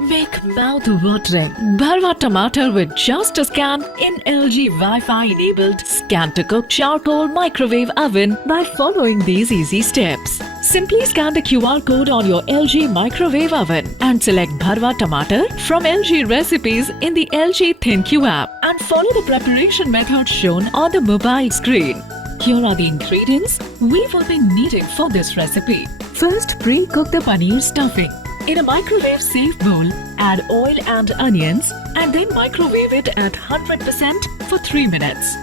Make mouth-watering Bharwa Tamatar with just a scan in LG Wi-Fi enabled scan-to-cook charcoal microwave oven by following these easy steps. Simply scan the QR code on your LG microwave oven and select Bharwa Tamatar from LG recipes in the LG ThinQ app and follow the preparation method shown on the mobile screen. Here are the ingredients we will be needing for this recipe. First, pre-cook the paneer stuffing. In a microwave-safe bowl, add oil and onions and then microwave it at 100% for 3 minutes.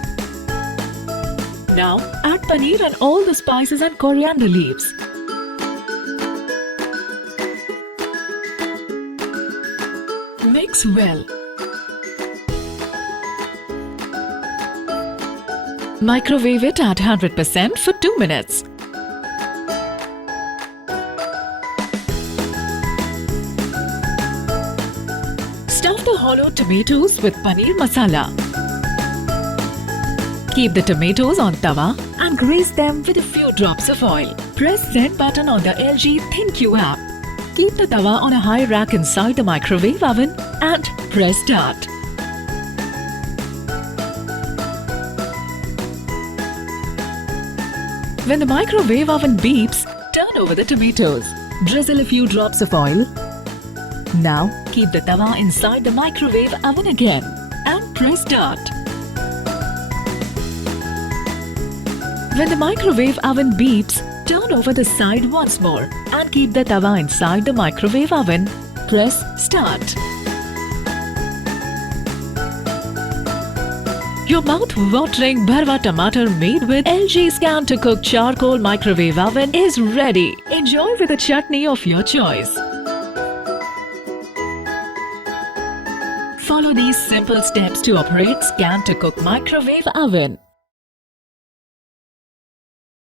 Now, add paneer and all the spices and coriander leaves. Mix well. Microwave it at 100% for 2 minutes. Stuff the hollow tomatoes with paneer masala. Keep the tomatoes on tawa and grease them with a few drops of oil. Press send button on the LG ThinQ app. Keep the tawa on a high rack inside the microwave oven and press start. When the microwave oven beeps, turn over the tomatoes. Drizzle a few drops of oil. Now, keep the tawa inside the microwave oven again and press start. When the microwave oven beeps, turn over the side once more and keep the tawa inside the microwave oven. Press start. Your mouth-watering Bharwa Tamatar made with LG scan-to-cook charcoal microwave oven is ready. Enjoy with a chutney of your choice. Follow these simple steps to operate scan-to-cook microwave oven.